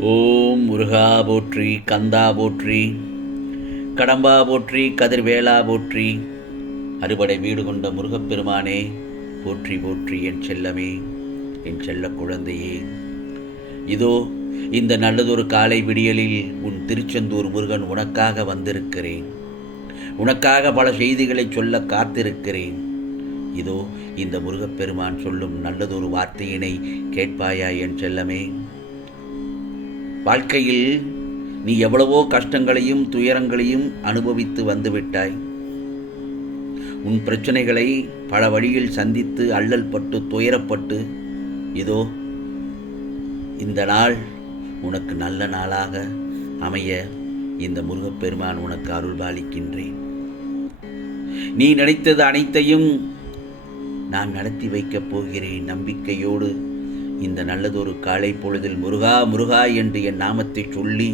ஓம் முருகா போற்றி, கந்தா போற்றி, கடம்பா போற்றி, கதிர்வேலா போற்றி, அறுபடை வீடு கொண்ட முருகப்பெருமானே போற்றி போற்றி. என் செல்லமே, என் செல்ல குழந்தையே, இதோ இந்த நல்லதொரு காலை விடியலில் உன் திருச்செந்தூர் முருகன் உனக்காக வந்திருக்கிறேன். உனக்காக பல செய்திகளை சொல்ல காத்திருக்கிறேன். இதோ இந்த முருகப்பெருமான் சொல்லும் நல்லதொரு வார்த்தையினை கேட்பாயா என் செல்லமே? வாழ்க்கையில் நீ எவ்வளவோ கஷ்டங்களையும் துயரங்களையும் அனுபவித்து வந்துவிட்டாய். உன் பிரச்சனைகளை பல வழியில் சந்தித்து அல்லல் பட்டு துயரப்பட்டு இதோ இந்த நாள் உனக்கு நல்ல நாளாக அமைய இந்த முருகப்பெருமான் உனக்கு அருள்பாலிக்கின்றேன். நீ நினைத்தது அனைத்தையும் நான் நடத்தி வைக்கப் போகிறேன். நம்பிக்கையோடு இந்த நல்லதொரு காலை பொழுதில் முருகா முருகா என்று என் நாமத்தை சொல்லி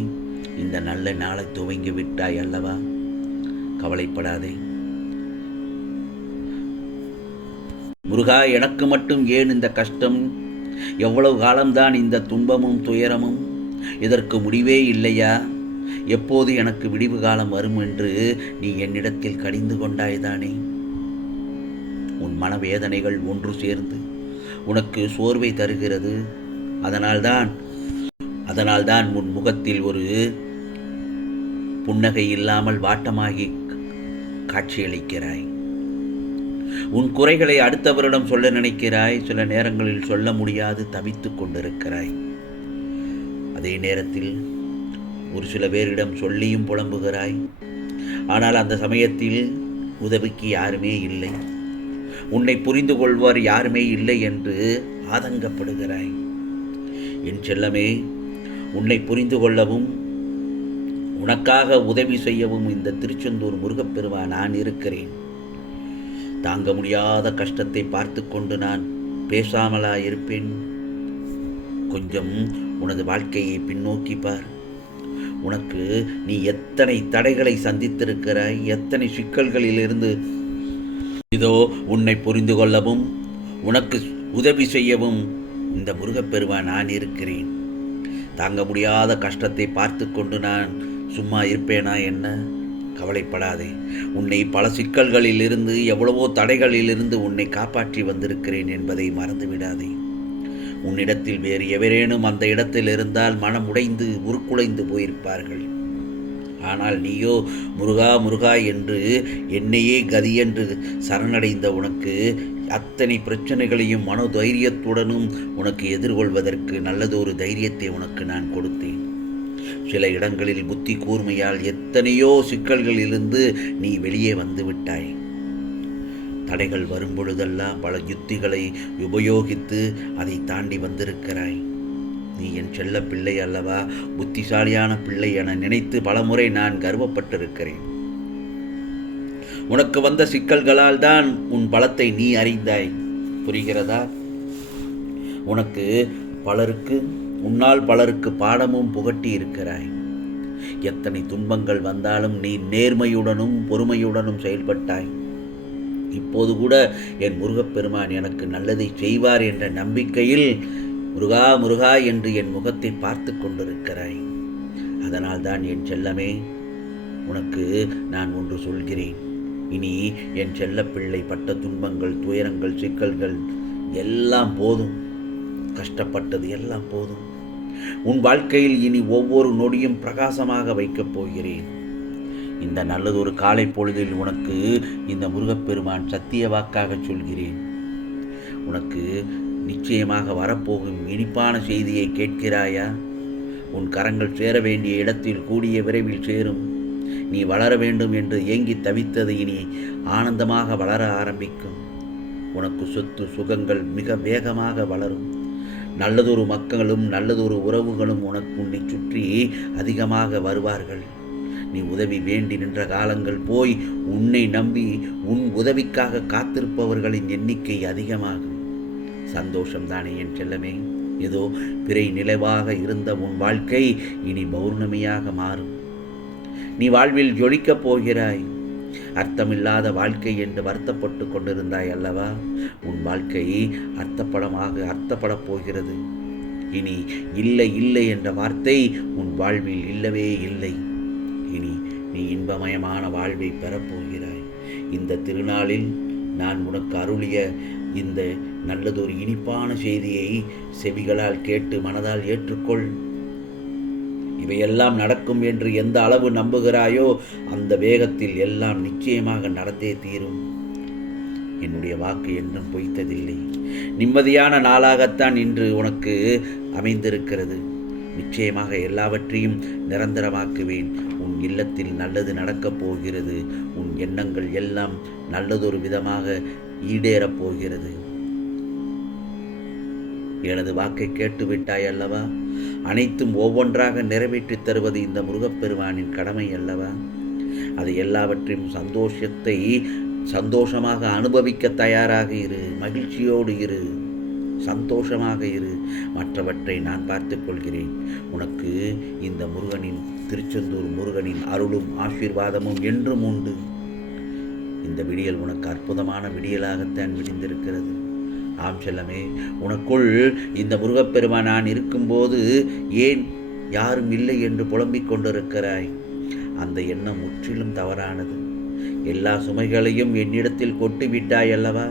இந்த நல்ல நாளை துவங்கி விட்டாய் அல்லவா? கவலைப்படாதே. முருகா, எனக்கு மட்டும் ஏன் இந்த கஷ்டம்? எவ்வளவு காலம்தான் இந்த துன்பமும் துயரமும்? இதற்கு முடிவே இல்லையா? எப்போது எனக்கு விடிவு காலம் வரும் என்று நீ என்னிடத்தில் கடிந்து கொண்டாய்தானே? உன் மனவேதனைகள் ஒன்று சேர்ந்து உனக்கு சோர்வை தருகிறது. அதனால்தான் உன் முகத்தில் ஒரு புன்னகை இல்லாமல் வாட்டமாகி காட்சியளிக்கிறாய். உன் குறைகளை அடுத்தவரிடம் சொல்ல நினைக்கிறாய். சில நேரங்களில் சொல்ல முடியாது தவித்துக் கொண்டிருக்கிறாய். அதே நேரத்தில் ஒரு சில பேரிடம் சொல்லியும் புலம்புகிறாய். ஆனால் அந்த சமயத்தில் உதவிக்கு யாருமே இல்லை, உன்னை புரிந்து கொள்வார் யாருமே இல்லை என்று ஆதங்கப்படுகிறாய். என் செல்லமே, உன்னை புரிந்து கொள்ளவும் உனக்காக உதவி செய்யவும் இந்த திருச்செந்தூர் முருகப்பெருமான் நான் இருக்கிறேன். தாங்க முடியாத கஷ்டத்தை பார்த்து கொண்டு நான் பேசாமலா இருப்பேன்? கொஞ்சம் உனது வாழ்க்கையை பின்னோக்கி பார். உனக்கு நீ எத்தனை தடைகளை சந்தித்திருக்கிறாய், எத்தனை சிக்கல்களில் இருந்து இதோ உன்னை புரிந்து கொள்ளவும் உனக்கு உதவி செய்யவும் இந்த முருகப்பெருமான் நான் இருக்கிறேன். தாங்க முடியாத கஷ்டத்தை பார்த்து கொண்டு நான் சும்மா இருப்பேனா என்ன? கவலைப்படாதே. உன்னை பல சிக்கல்களில் இருந்து எவ்வளவோ தடைகளிலிருந்து உன்னை காப்பாற்றி வந்திருக்கிறேன் என்பதை மறந்துவிடாதே. உன்னிடத்தில் வேறு எவரேனும் அந்த இடத்தில் இருந்தால் மனம் உடைந்து உருக்குலைந்து போயிருப்பார்கள். ஆனால் நீயோ முருகா முருகா என்று என்னையே கதி என்று சரணடைந்த உனக்கு அத்தனை பிரச்சனைகளையும் மனோதைரியத்துடனும் உனக்கு எதிர்கொள்வதற்கு நல்லதொரு தைரியத்தை உனக்கு நான் கொடுத்தேன். சில இடங்களில் புத்தி கூர்மையால் எத்தனையோ சிக்கல்களிலிருந்து நீ வெளியே வந்து விட்டாய். தடைகள் வரும்பொழுதெல்லாம் பல யுத்திகளை உபயோகித்து அதை தாண்டி வந்திருக்கிறாய். நீ என் செல்ல பிள்ளை அல்லவா? புத்திசாலியான பிள்ளை என நினைத்து பலமுறை நான் கர்வப்பட்டிருக்கிறேன். உனக்கு வந்த சிக்கல்களால் தான் உன் பலத்தை நீ அறிந்தாய். புரிகிறதா? உன்னால் பலருக்கு பாடமும் புகட்டி இருக்கிறாய். எத்தனை துன்பங்கள் வந்தாலும் நீ நேர்மையுடனும் பொறுமையுடனும் செயல்பட்டாய். இப்போது கூட என் முருகப்பெருமான் எனக்கு நல்லதை செய்வார் என்ற நம்பிக்கையில் முருகா முருகா என்று என் முகத்தை பார்த்து கொண்டிருக்கிறாய். அதனால்தான் என் செல்லமே, உனக்கு நான் ஒன்று சொல்கிறேன். இனி என் செல்ல பிள்ளை பட்ட துன்பங்கள் துயரங்கள் சிக்கல்கள் எல்லாம் போதும். கஷ்டப்பட்டது எல்லாம் போதும். உன் வாழ்க்கையில் இனி ஒவ்வொரு நொடியும் பிரகாசமாக வைக்கப் போகிறேன். இந்த நல்லதொரு காலை பொழுதில் உனக்கு இந்த முருகப்பெருமான் சத்திய வாக்காக சொல்கிறேன். உனக்கு நிச்சயமாக வரப்போகும் இனிப்பான செய்தியை கேட்கிறாயா? உன் கரங்கள் சேர வேண்டிய இடத்தில் கூடிய விரைவில் சேரும். நீ வளர வேண்டும் என்று ஏங்கி தவித்தது இனி ஆனந்தமாக வளர ஆரம்பிக்கும். உனக்கு சொத்து சுகங்கள் மிக வேகமாக வளரும். நல்லதொரு மக்களும் நல்லதொரு உறவுகளும் உன்னை சுற்றி அதிகமாக வருவார்கள். நீ உதவி வேண்டி நின்ற காலங்கள் போய் உன்னை நம்பி உன் உதவிக்காக காத்திருப்பவர்களின் எண்ணிக்கை அதிகமாகும். சந்தோஷம்தானே என் செல்லமே? ஏதோ பிறை நிலவாக இருந்த உன் வாழ்க்கை இனி பௌர்ணமியாக மாறும். நீ வாழ்வில் ஜொலிக்கப் போகிறாய். அர்த்தமில்லாத வாழ்க்கை என்று வருத்தப்பட்டு கொண்டிருந்தாய் அல்லவா? உன் வாழ்க்கை அர்த்தப்படப் போகிறது. இனி இல்லை இல்லை என்ற வார்த்தை உன் வாழ்வில் இல்லவே இல்லை. இனி நீ இன்பமயமான வாழ்வை பெறப்போகிறாய். இந்த திருநாளில் நான் உனக்கு அருளிய இந்த நல்லதொரு இனிப்பான செய்தியை செவிகளால் கேட்டு மனதால் ஏற்றுக்கொள். இவையெல்லாம் நடக்கும் என்று எந்த அளவு நம்புகிறாயோ அந்த வேகத்தில் எல்லாம் நிச்சயமாக நடந்தே தீரும். என்னுடைய வாக்கு என்றும் பொய்த்ததில்லை. நிம்மதியான நாளாகத்தான் இன்று உனக்கு அமைந்திருக்கிறது. நிச்சயமாக எல்லாவற்றையும் நிரந்தரமாக்குவேன். உன் இல்லத்தில் நல்லது நடக்கப் போகிறது. உன் எண்ணங்கள் எல்லாம் நல்லதொரு விதமாக ஈடேறப் போகிறது. எனது வாக்கை கேட்டுவிட்டாய் அல்லவா? அனைத்தும் ஒவ்வொன்றாக நிறைவேற்றித் தருவது இந்த முருகப்பெருமானின் கடமை அல்லவா? அது எல்லாவற்றையும் சந்தோஷமாக அனுபவிக்க தயாராக இரு. மகிழ்ச்சியோடு இரு, சந்தோஷமாக இரு. மற்றவற்றை நான் பார்த்துக் கொள்கிறேன். உனக்கு இந்த முருகனின், திருச்செந்தூர் முருகனின் அருளும் ஆசீர்வாதமும் என்றும் உண்டு. இந்த விடியல் உனக்கு அற்புதமான விடியலாகத்தான் விடிந்திருக்கிறது. ஆம் செல்லமே, உனக்குள் இந்த முருகப்பெருமான் நான் இருக்கும்போது ஏன் யாரும் இல்லை என்று புலம்பிக் கொண்டிருக்கிறாய்? அந்த எண்ணம் முற்றிலும் தவறானது. எல்லா சுமைகளையும் என்னிடத்தில் கொட்டிவிட்டாய் அல்லவா?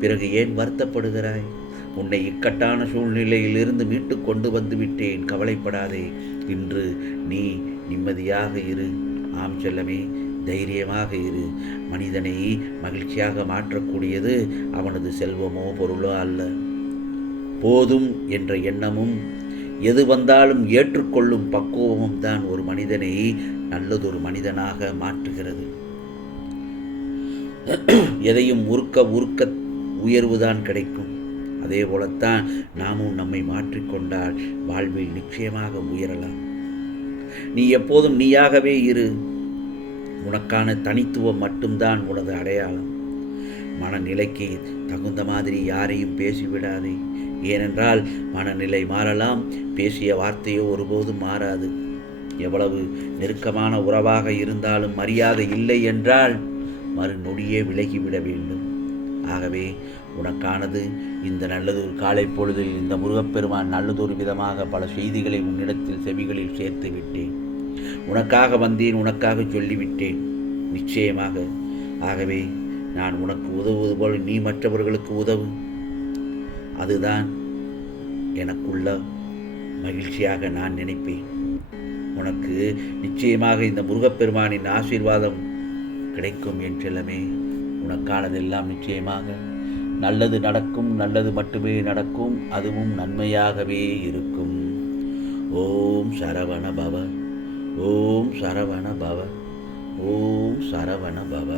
பிறகு ஏன் வருத்தப்படுகிறாய்? உன்னை இக்கட்டான சூழ்நிலையிலிருந்து மீட்டு கொண்டு வந்து விட்டேன். கவலைப்படாதே. இன்று நீ நிம்மதியாக இரு. ஆம் செல்லமே, தைரியமாக இரு. மனிதனை மகிழ்ச்சியாக மாற்றக்கூடியது அவனது செல்வமோ பொருளோ அல்ல. போதும் என்ற எண்ணமும் எது வந்தாலும் ஏற்றுக்கொள்ளும் பக்குவமும் தான் ஒரு மனிதனை நல்லதொரு மனிதனாக மாற்றுகிறது. எதையும் உருக்க உயர்வுதான் கிடைக்கும். அதே போலத்தான் நாமும் நம்மை மாற்றிக்கொண்டால் வாழ்வில் நிச்சயமாக உயரலாம். நீ எப்போதும் நீயாகவே இரு. உனக்கான தனித்துவம் மட்டும்தான் உனது அடையாளம். மனநிலைக்கு தகுந்த மாதிரி யாரையும் பேசிவிடாதே. ஏனென்றால் மனநிலை மாறலாம், பேசிய வார்த்தையோ ஒருபோதும் மாறாது. எவ்வளவு நெருக்கமான உறவாக இருந்தாலும் மரியாதை இல்லை என்றால் மறுநொடியே விலகிவிட வேண்டும். ஆகவே உனக்கானது இந்த நல்லதொரு காலை பொழுதில் இந்த முருகப்பெருமான் நல்லதொரு விதமாக பல செய்திகளை உன்னிடத்தில் செவிகளில் சேர்த்து விட்டேன். உனக்காக வந்தேன், உனக்காக சொல்லிவிட்டேன். நிச்சயமாக. ஆகவே நான் உனக்கு உதவுவது போல் நீ மற்றவர்களுக்கு உதவு. அதுதான் எனக்குள்ள மகிழ்ச்சியாக நான் நினைப்பேன். உனக்கு நிச்சயமாக இந்த முருகப்பெருமானின் ஆசீர்வாதம் கிடைக்கும் என் செல்லமே. உனக்கானதெல்லாம் நிச்சயமாக நல்லது நடக்கும். நல்லது மட்டுமே நடக்கும். அதுவும் நன்மையாகவே இருக்கும். ஓம் சரவண பவ. ஓம் சரவண பவ. ஓம் சரவண பவ.